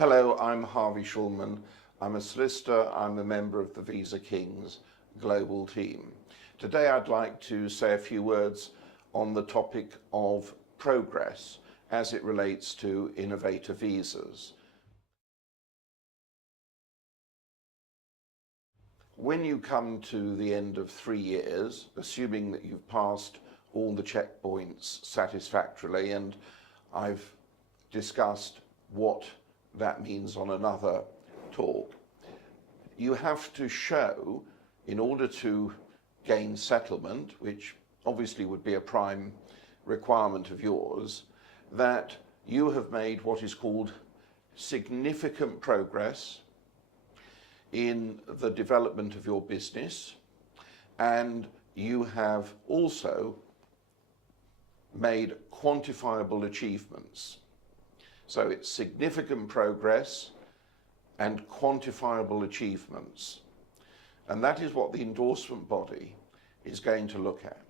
Hello, I'm Harvey Schulman. I'm a solicitor. I'm a member of the Visa Kings global team. Today I'd like to say a few words on the topic of progress as it relates to Innovator visas. When you come to the end of 3 years, assuming that you've passed all the checkpoints satisfactorily, and I've discussed what that means on another talk, you have to show, in order to gain settlement, which obviously would be a prime requirement of yours, that you have made what is called significant progress in the development of your business, and you have also made quantifiable achievements. So it's significant progress and quantifiable achievements. And that is what the endorsement body is going to look at.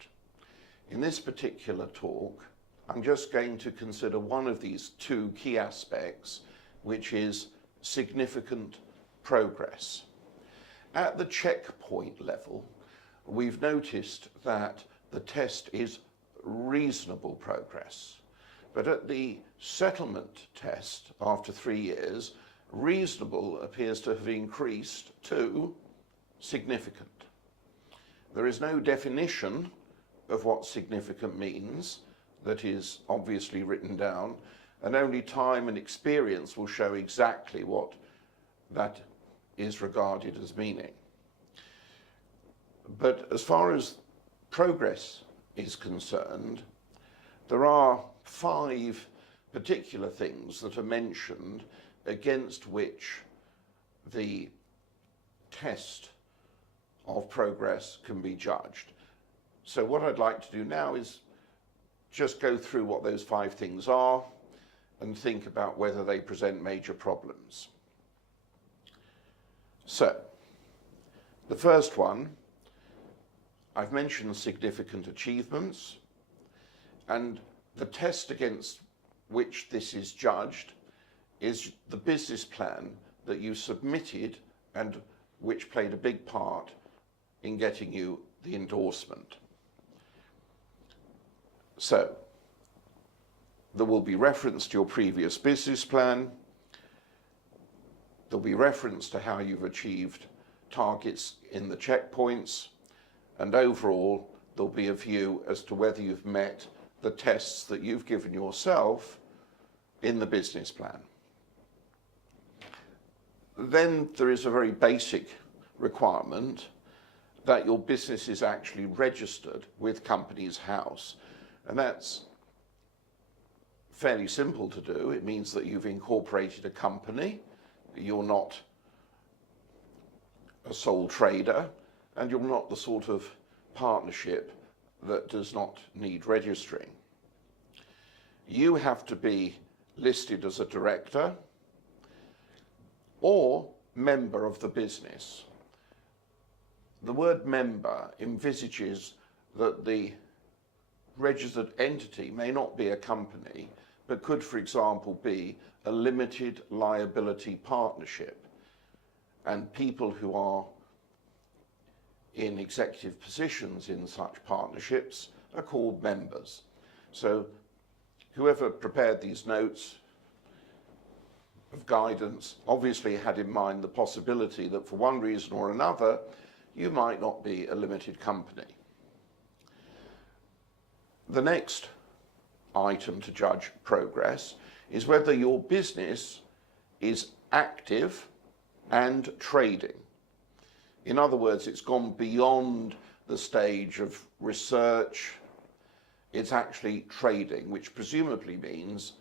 In this particular talk, I'm just going to consider one of these two key aspects, which is significant progress. At the checkpoint level, we've noticed that the test is reasonable progress. But at the settlement test, after 3 years, reasonable appears to have increased to significant. There is no definition of what significant means that is obviously written down, and only time and experience will show exactly what that is regarded as meaning. But as far as progress is concerned, there are 5 particular things that are mentioned against which the test of progress can be judged. So what I'd like to do now is just go through what those 5 things are and think about whether they present major problems. So, the first one, I've mentioned significant achievements, and the test against which this is judged is the business plan that you submitted and which played a big part in getting you the endorsement. So, there will be reference to your previous business plan. There'll be reference to how you've achieved targets in the checkpoints, and overall there'll be a view as to whether you've met the tests that you've given yourself in the business plan. Then there is a very basic requirement that your business is actually registered with Companies House, and that's fairly simple to do. It means that you've incorporated a company, you're not a sole trader, and you're not the sort of partnership that does not need registering. You have to be listed as a director or member of the business. The word member envisages that the registered entity may not be a company, but could, for example, be a limited liability partnership. And people who are in executive positions in such partnerships are called members. So whoever prepared these notes of guidance obviously had in mind the possibility that for one reason or another you might not be a limited company. The next item to judge progress is whether your business is active and trading. In other words, it's gone beyond the stage of research. It's actually trading, which presumably means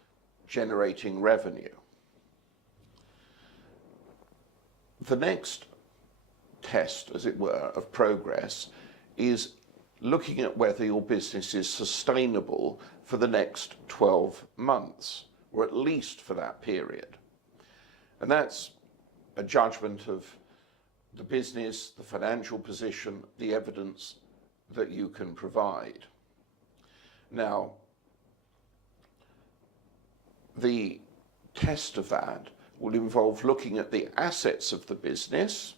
generating revenue. The next test, as it were, of progress is looking at whether your business is sustainable for the next 12 months, or at least for that period. And that's a judgment of the business, the financial position, the evidence that you can provide. Now, the test of that will involve looking at the assets of the business,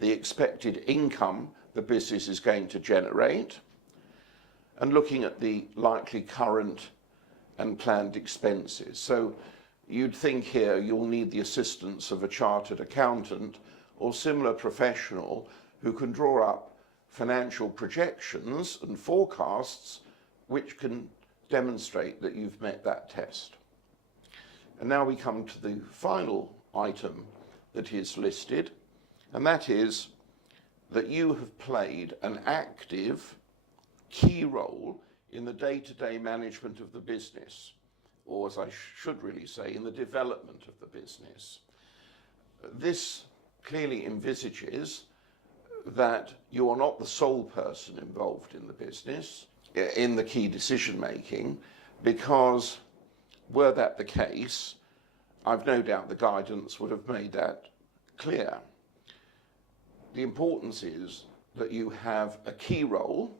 the expected income the business is going to generate, and looking at the likely current and planned expenses. So you'd think here you'll need the assistance of a chartered accountant or similar professional who can draw up financial projections and forecasts which can demonstrate that you've met that test. And now we come to the final item that is listed, and that is that you have played an active, key role in the day-to-day management of the business, or as I should really say, in the development of the business. This clearly envisages that you are not the sole person involved in the business, in the key decision making, because were that the case, I've no doubt the guidance would have made that clear. The importance is that you have a key role,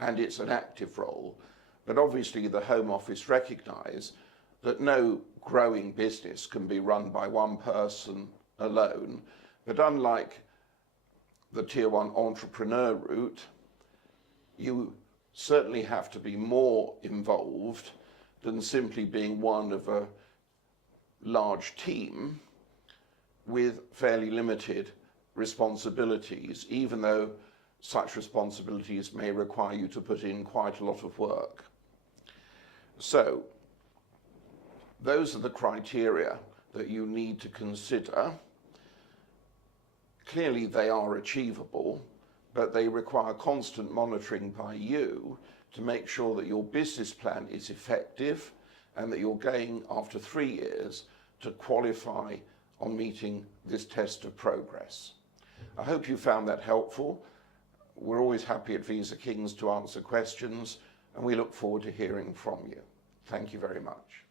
and it's an active role, but obviously the Home Office recognise that no growing business can be run by one person alone, but unlike the Tier 1 entrepreneur route, you certainly have to be more involved than simply being one of a large team with fairly limited responsibilities, even though such responsibilities may require you to put in quite a lot of work. So, those are the criteria that you need to consider. Clearly they are achievable, but they require constant monitoring by you to make sure that your business plan is effective and that you're going after 3 years to qualify on meeting this test of progress. I hope you found that helpful. We're always happy at Visa Kings to answer questions, and we look forward to hearing from you. Thank you very much.